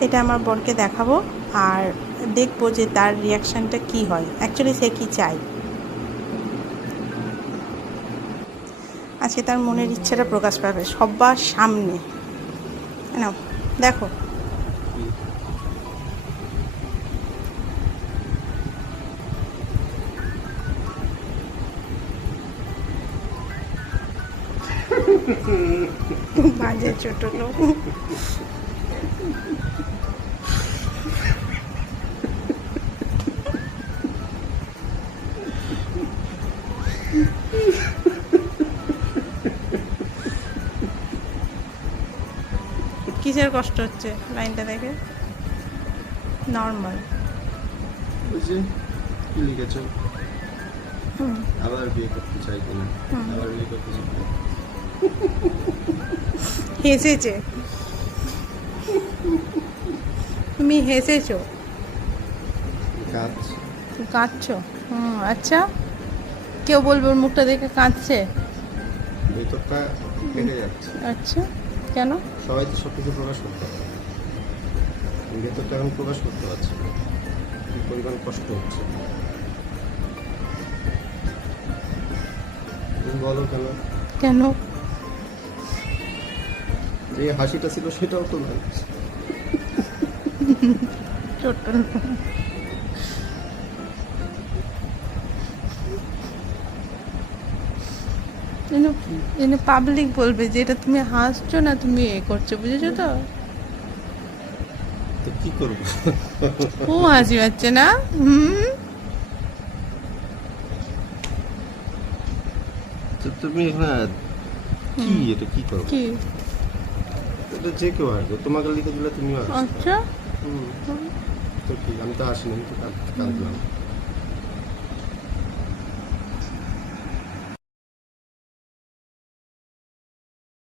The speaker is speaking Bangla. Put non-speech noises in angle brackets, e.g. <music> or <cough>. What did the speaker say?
এটা আমার বরকে দেখাবো আর দেখব যে তার রিয়াকশানটা কি হয়। অ্যাকচুয়ালি সে কি চায়? আজকে তার মনের ইচ্ছাটা প্রকাশ পাবে সবার সামনে। নাও দেখো। <laughs> বাজে ছোট লোক। কিসের কষ্ট হচ্ছে লাইনটা দেখে নর্মাল যে কি লিখেছ? আবার বিয়ে করতে চাই কিনা? আবার বিয়ে করতে চাই হেসেছে। তুমি হেসেছো? কাঁদছো। হুম আচ্ছা। কেউ বলবে মুখটা দেখে কাঁদছে? আচ্ছা। কেন? সবাই তো সব কিছু প্রকাশ করতে পারে। ভেতরটা এখন প্রকাশ করতে পারছি কি পরিমাণ কষ্ট হচ্ছে। বলো কেন? কেন? যে হাসিটা ছিল সেটাও তো নাই ছোট এনে পাবলিক বলবে যে এটা তুমি হাসছো না তুমি এ করছ বুঝেছ তো? তো কি করব? ও হাসি পাচ্ছে না? হুম। তো তুমি হ্যাঁ কি এটা কি করব? কি? এটা যে কেউ আসবে তোমাকে লিখে দিলে তুমিও আসবে আচ্ছা। হুম। তো কি আমি তো আসিনি তো কাঁদলাম।